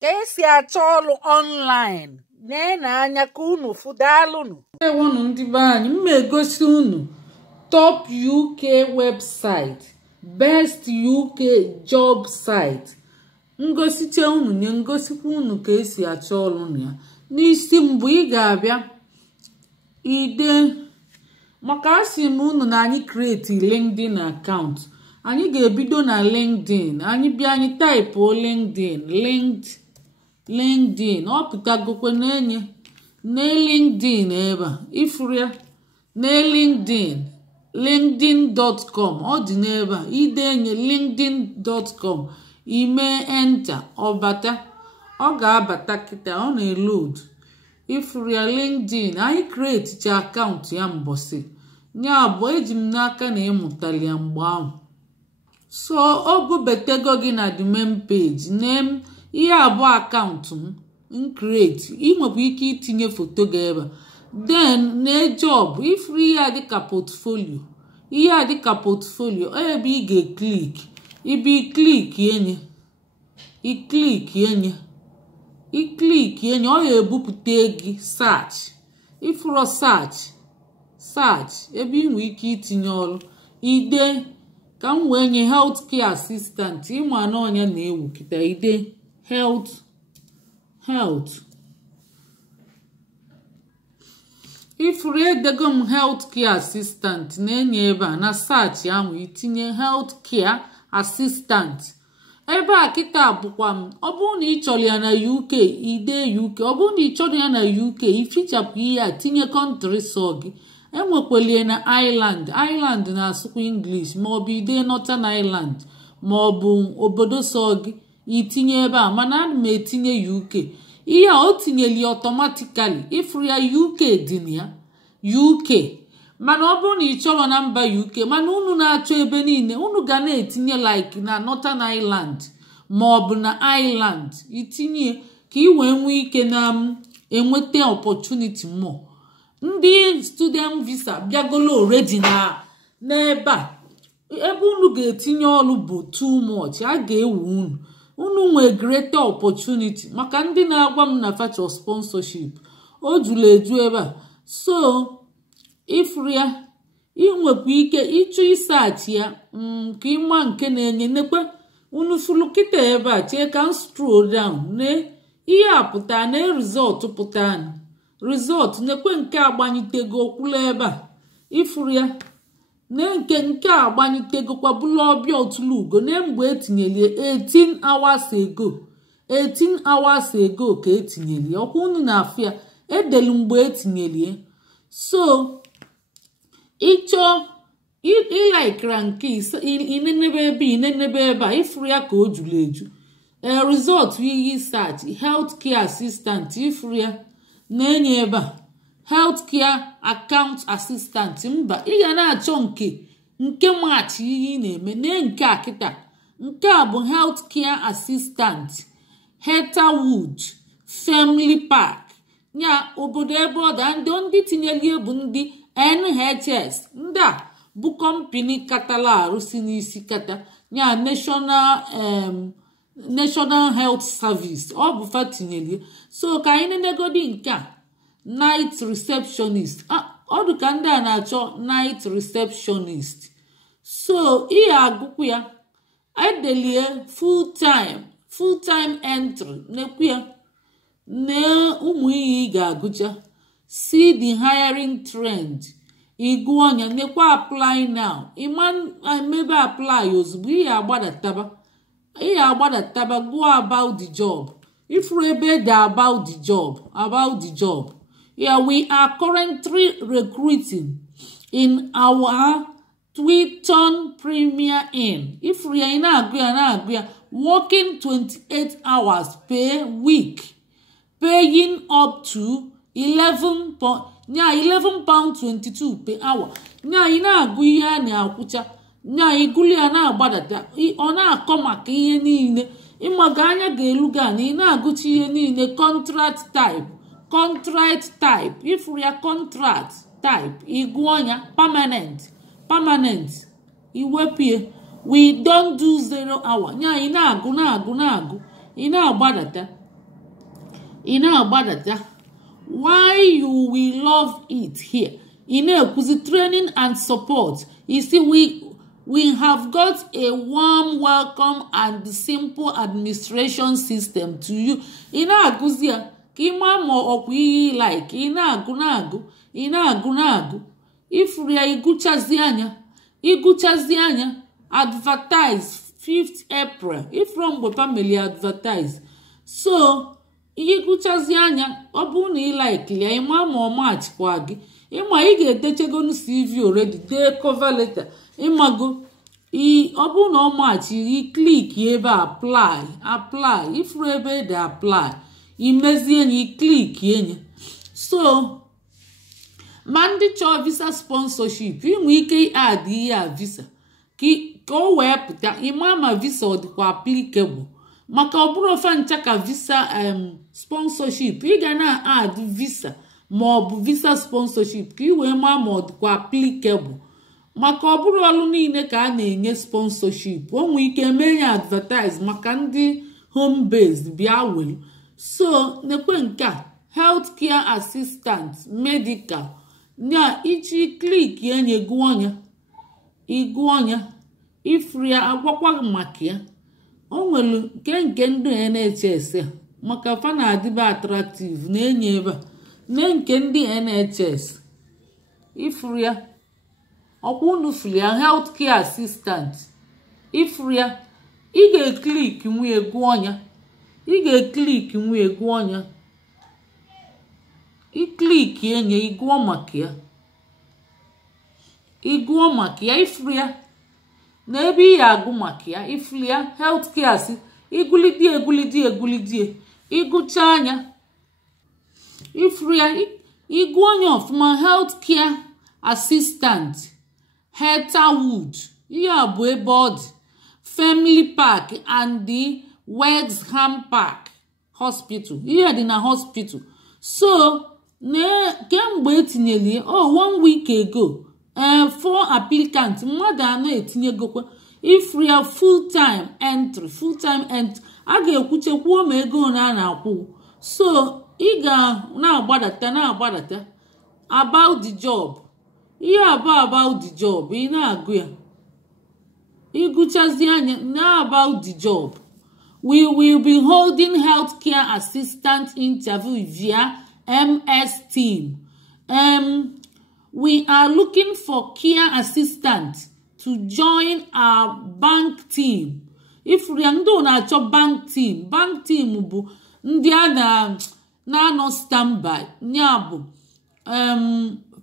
ka esi achọ ọrụ online na anya ka unu fụdalụnụ. Ewonu ndị be anyị, m egosi unu top UK website, best UK job site. Ngosite unu nye ngosikwa unu ka esi achọ ọrụ na ya. N'isi mbụ ị ga-abịa ide maka asị m unu na anyị create LinkedIn account. Anyị ga-ebido na LinkedIn. Anyị bịa anyị type LinkedIn ọ pụtagokwe na-enye na LinkedIn ebe a ifuru ya na linkedin.com ọ dị n'ebe a idenye linkedin.com ime enter ọbata ọ ga-abata kịta ọ na-eload ifuru ya LinkedIn. Anyị create cha akaụntụ ya mbọsị ya bụ eji m n'aka na ịmụtali ya mgbe ahụ. So ọ gụbetego gị na the main page name ihe abụọ akaụntụ m create. Ị nwekwa ike itinye foto gị ebe then na job ifuru ihe a dịka portfolio ebe ị ga-eklik ibe iklik enye ọ ga-ebupụta gị search ifuru search ebe ị nwee ike itinye ọrụ ide ka m wee nye healthcare assistant ịma na ọnya na-ewu kịta ide health ifuru edego m healthcare assistant na-enye ebe a na search ahụ itinye healthcare assistant ebe a kịta bụkwa m. Ọ bụrụ na ị chọrọ ya na UK ide UK, ọ bụrụ na ị chọrọ ya na UK ifichapụ ihe a tinye kọntrị sọ gị. Enwekwelie na Ireland na-asụkwa English maọbụ ide Northern Ireland maọbụ obodo sọ gị itinye ebe a, mana ana m etinye UK. Ihe a o tinyeli ọtọmatikali ifuru ya UK dị na ya UK. Mana ọ bụrụ na ị chọrọ na mba UK mana unu na-achọ ebe niile unu ga na-etinye like na Northern Ireland maọbụ na Ireland itinye ka ị wee nwee ike na enweta opportunity more. Ndị student visa bịagolo already n'ebe a ebe unu ga-etinye ọrụ bụ too much. A ga-ewu unu nwee greater opportunity maka ndị na-agwa m na facho sponsorship o juru eju ebe a. So ifuru ya ị nwekwa ike ịchọ ịsaachị ya ka ịma nke na-enye nekwe unu fulu kịta ebe a chee ka m scroll down na ihe a pụta na result pụta result nekwe nke agbanyitego kwụla ebe a ifuru ya na nke agbanyitego kwa bụla ọbịa otulugo na mgbe etinyeli 18 hours ago ka etinyeli ọkwa unu na-afụ ya edelu mgbe etinyeli. So ịchọ ịlaikira nke inenebe ebe a ifuru ya ka o juru eju result iyi search healthcare assistant ifuru ya na-enye ebe a healthcare account assistant mba ị ga na-achọ nke maachị ihe ị na-eme na nke a kịta nke a bụ healthcare assistant Heatherwood Family Park nya obodo ebe ọ da ndị tinyeli bụ ndị NHS. Ndị a bụ kọmpini katala arụ si n'isi kata nya National Health Service ọ bụ fatinyeli. So ka anyị nenegodi nke a night receptionist ọ dị ka ndị a na-achọ night receptionist. So ihe agụkwu ya edelie full time entry nekwu ya na ụmụ ihe ị ga-agụcha see the hiring trend iguonya nekwa apply now ịma mebe apply ozugbo ihe agbadataba go about the job ifuru ebe dị about the job. Yeah, we are currently recruiting in our Twiton Premier Inn. If we are na-agụ ya working 28 hours per week, paying up to £11.22 per hour. Nya ị na-agụ ihe a na-akwụcha nya igulu ya na-agbadata ọ na-akọ maka ihe niile ịmaga anya ga-elu ga na ị na-agụcha ihe niile. Contract type ifuru ya contract type iguonya permanent iwepie we don't do 0 hour nya ị na-agụ ị na-agbadata ị na-agbadata why you will love it here. Ị na-ekwuzi training and support. You see, we have got a warm welcome and simple administration system to you. Ị na-agụzi ya ka ịma ma ọkwa ihe like ị na-agụ ifuru ya ịgụchazi anya advertise 5th April ifuru mgbe family advertise. So ịgụchazi anya ọ bụrụ na ị like ya ịma ma ọ machikwa gị ịma ị ga-edechegonu CV already dee cover letter ịmago ọ bụrụ na ọ machi ị click ebe apply ifuru ebe ede apply imezie enyi click enyi. So ma ndị chọọ visa sponsorship inwe ike add ihe a visa ka o wee pụta ịma ma visa ọ dịkwa applicable maka ọ bụrụ ofe ncha ka visa sponsorship ị ga na add visa ma ọ bụ visa sponsorship ka ị wee ma ọ dịkwa applicable maka ọ bụrụ ọrụ niile ka a na-enye sponsorship o nwee ike mee ya advertise maka ndị home based bịa welu. So nekwe nke a healthcare assistant medical nya ichi click enye igụọnya ifuru ya agwakwa maka ya. O nwere nke ndị NHS maka fa na-adịba attractive na-enye ebe na nke ndị NHS ifuru ya ọkwa unu furu ya healthcare assistant ifuru ya ị ga-eklik nwe gụọnya iklik enye igụọ maka ya ifuru ya na ebe ị agụ maka ya ifuru ya healthcare si igulidie ịgụcha anya ifuru ya igụọnya ọfụma healthcare assistant Heatherwood ihe a bụ ebe ọ dị Family Park and the Wexham Park Hospital ihe dị na hospital. So kemgbe etinyeli 1 week ago 4 applicants mmadụ anọ etinyegokwa ifuru ya full time entry a ga-ekwuchekwuo ma ego na a na-akwụ. So ị ga na-agbadata about the job ihe about the job ị na-agụ ya ịgụchazi anya na about the job. We will be holding healthcare assistant interview via MS Team. We are looking for care assistants to join our bank team. If we na-achọ bank team bụ ndị a na-anọ standby nya bụ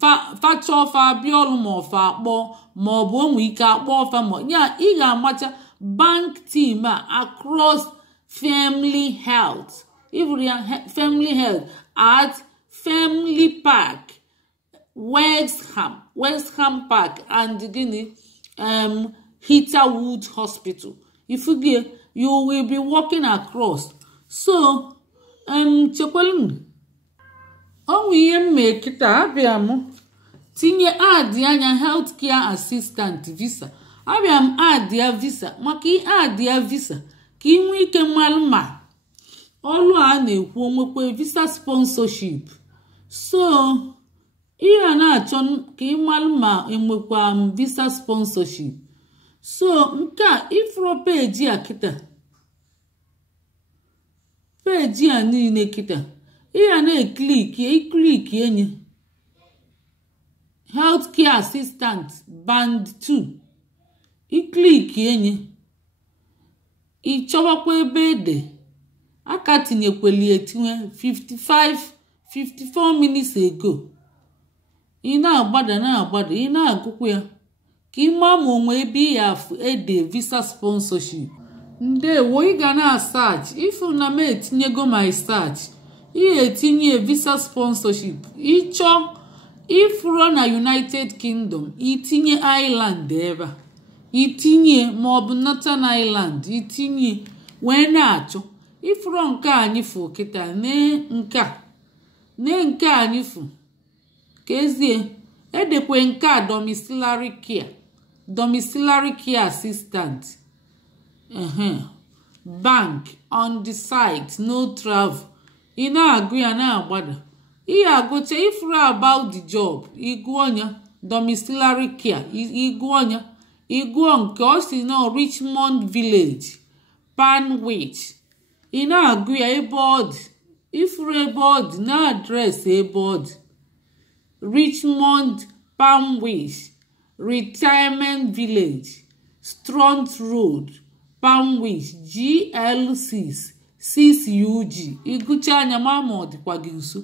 fa bịa ọrụ ma ọfa akpọ ma ọ bụ onwe ike akpọ ọfa ma nya ị ga-amacha bank team across family health family health at Family Park Wexham Park and Heatherwood Hospital. If you will be walking across. So chekwalụ onwe ihe mme kịta abịa m tinye adị anya healthcare assistant visa abịa m adị ya visa maka adị ya visa ka ị nwee ike mmalụ ma ọlụ a na-ekwu onwekwe visa sponsorship. So ihe a na-achọ ka ị mmalụ ma enwekwa visa sponsorship. So nke a ifro peji a kịta peji a niile kịta ihe na-eklik enye healthcare assistant band 2 iklik enye ịchọwakwa ebe ede aka tinyekweli etinwe 54 minutes ago ị na-agbada ị na-agụkwa ya ka ịma ma onwe ebe ya ede visa sponsorship. Ndewo ị ga na search ifu na m etinyego my search ihe etinye visa sponsorship ịchọ ifuru na United Kingdom itinye Ireland ebe itinye ma ọ bụ Northern Ireland itinye wee na-achọ ifuru nke anyị fụ kịta ne nke anyị fụ ka ezie edekwe nke a domiciliary care assistant bank on the site no travel ị na-agụ ya na-agbada ihe agụcha ifuru about the job igụọnya domiciliary care igụọnya igụọ nke ọ si na Richmond Village Panwich ị na-agụ ya ebe ọ dị ifuru ebe ọ dị na adreesị ebe ọ dị Richmond Panwich Retirement Village Strand Road Panwich GL6 6UG ịgụcha anya ma ọ dịkwa gị nso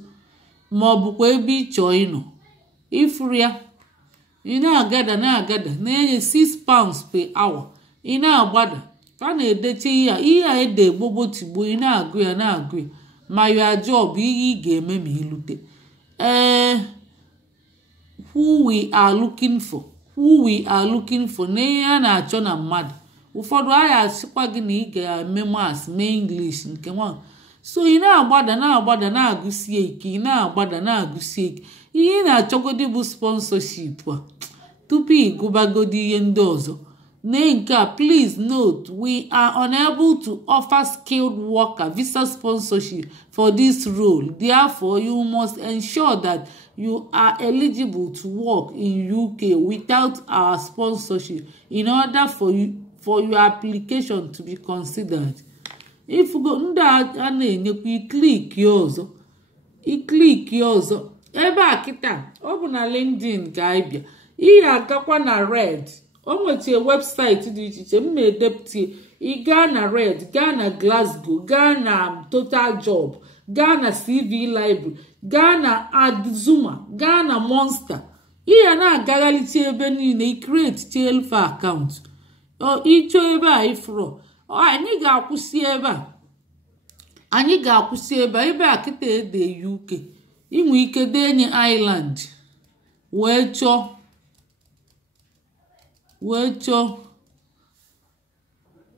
ma ọ bụkwa ebe ị chọọ ịnọ ifuru ya ị na-agada na-enye £6 per hour ị na-agbada a na-edeche ihe a ede gbogbotigbo ị na-agụ ya ma ya job ihe ị ga-eme ma ilute who we are looking for na ihe a na-achọ na mmadụ ụfọdụ a ya asịkwa gị na ị ga-eme maths mee English nke nwa so ị na-agbada na-agụsie ike ị na-agbada na-agụsie ike ihe ị na-achọgodi bụ sponsorship a tupu ị gụbagodi ihe ndị ọzọ nke a please note we are unable to offer skilled worker visa sponsorship for this role, therefore you must ensure that you are eligible to work in UK without our sponsorship in order for your application to be considered. If you go ndị a na-enyekwa iklik ya ọzọ ebe a kịta ọ bụ na LinkedIn ka anyị bịa ihe agakwa na Red o nwechie webụsaịtị dị iche iche m na-edepụta ị gaa na Red gaa na Glasgow gaa na Total Job gaa na CV Library gaa na Adzuma gaa na Monster ihe na-agaghalite ebe niile i create self account ịchọ ebe a ifuru anyị ga-akwụsị ebe a kịta ede UK inwe ike denye Ireland wee chọọ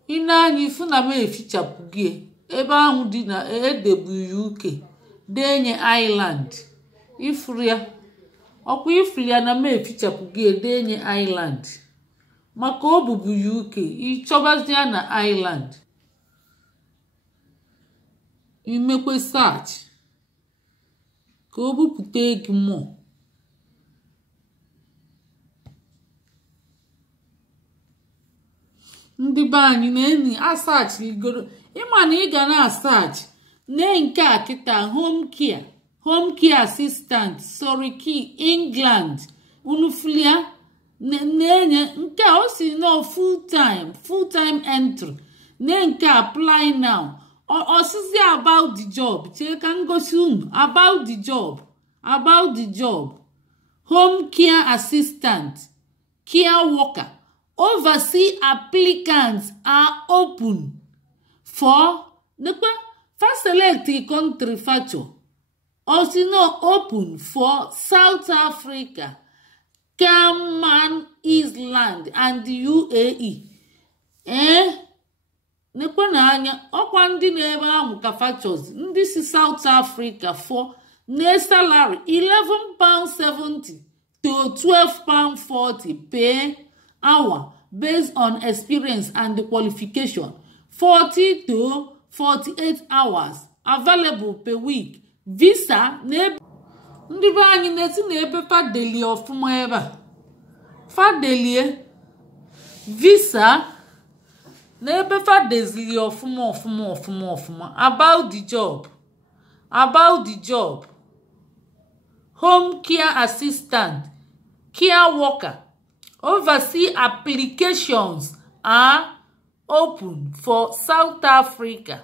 ị na-anya ifu na m efichapụ gị ebe ahụ dị na edebu UK denye Ireland ifuru ya ọkwa ifuru ya na m efichapụ gị edenye Ireland maka ọ bụbu UK ịchọbazia na Ireland imekwe search ka o bupụta gị mmụọ ndị be anyị na-eni asachigoro ịma na ị ga na-asachi nke a kịta home care assistant Surrey England unufulia na-enye nke o si no full time entry nke apply now osizi about the job chee ka ngosi unu about the job home care assistant care worker overseas applicants are open for select country factor also no open for South Africa, Cayman Island and the UAE. Nekwa na anya ọkwa ndị na-ebe ahụ ka factors ndị si South Africa for na salary £11.70 to £12.40 per hour based on experience and the qualification, 40 to 48 hours available per week. Visa n'ebe ndị be anyị na-esi n'ebe fadelie ọfụma ebe a fadelie visa n'ebe fadezili ọfụma about the job home care assistant care worker overseas applications are open for South Africa,